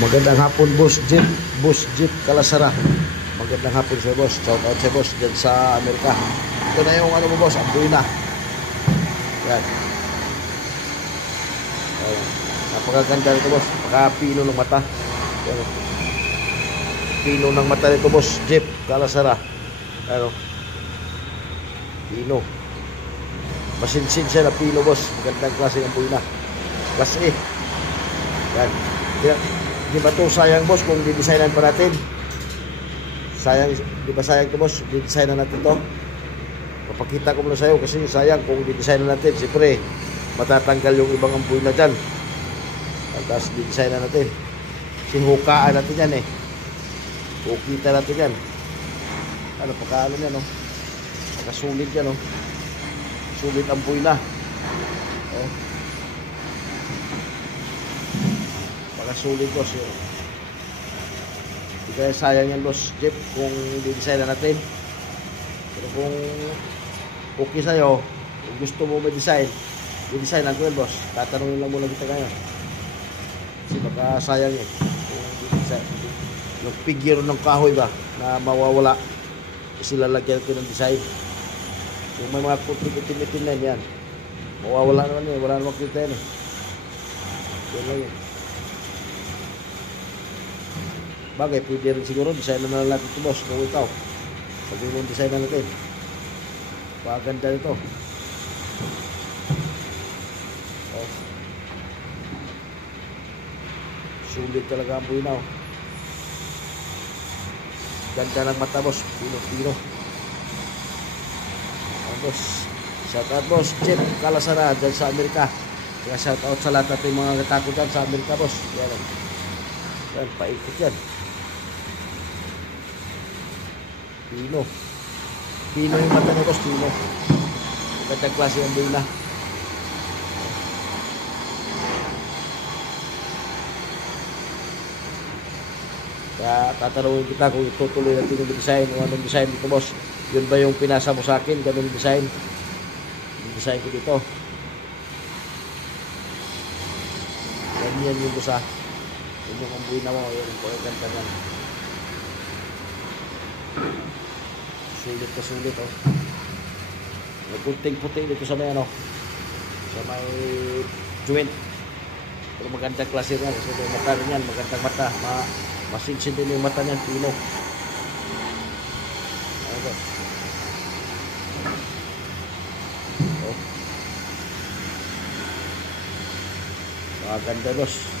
Magandang hapon, Boss Jeep. Boss Jeep Calasara. Magandang hapon sa boss. Shout out sa boss dyan sa Amerika. Ito na yung ano mo, boss. Amboy na. Yan. Ayan. Napakaganda nito, boss. Napakapino ng mata. Yan. Pino ng mata nito, Boss Jeep Calasara. Ano? Pino. Masinsin siya na pino, boss. Magandang klase ng amboy na. Class A. Yan. Di ba ito sayang, boss, kung didesignan pa natin? Sayang, di ba sayang ito, boss? Didesignan natin ito. Papakita ko muna sa'yo kasi sayang kung didesignan natin. Siyempre, matatanggal yung ibang amboy na dyan. At tapos didesignan natin. Sinukaan natin yan eh. Kukita natin yan. Ano, pagkaano yan, no? Pagkasulit yan, no? Sulit amboy na. Oh. Sulit, boss. Hindi kaya sayang yan, Boss Jeep, kung di-design na natin. Pero kung okay sa'yo, kung gusto mo may-design, i-design lang ko yan, boss. Tatanungin lang muna kita ngayon. Kasi baka sayang yun. Kung di-design, yung figure ng kahoy ba na mawawala, kasi lalagyan ko ng design. Yung may mga kutin-itin na yan, mawawala naman yun. Wala naman kita yan eh. Yan lang yun. Bagay, pwede rin siguro design na natin ito, boss, kung ikaw sabi mo design na natin. Paganda nito. Oh. Sulit talaga ang buinaw. Ganda ng mata, boss. Pino. Boss, shout out, Boss Jeep Calasara dyan sa Amerika. Kaya shout out sa lahat natin mga katakot dyan sa Amerika, boss. Yan, paikot yan. Pino yung mata na, boss. Pino. Magandang klase ang buhay na. Kaya tatanungin kita kung itutuloy natin yung design o anong design dito, boss. Yun ba yung pinasa mo sa akin? Ganun design. Yung design ko dito. Ganyan yung boss, ha. Yun yung ang buhay na mo. Yun yung ganda yan. Sulit, oh. May kunting puti dito sa may ano, sa may joint. Pero magandang klase yan kasi may mata rin yan. Magandang mata. Masinsin din yung mata niyan. Pino. Ayun, boss. Oh. Maganda, boss.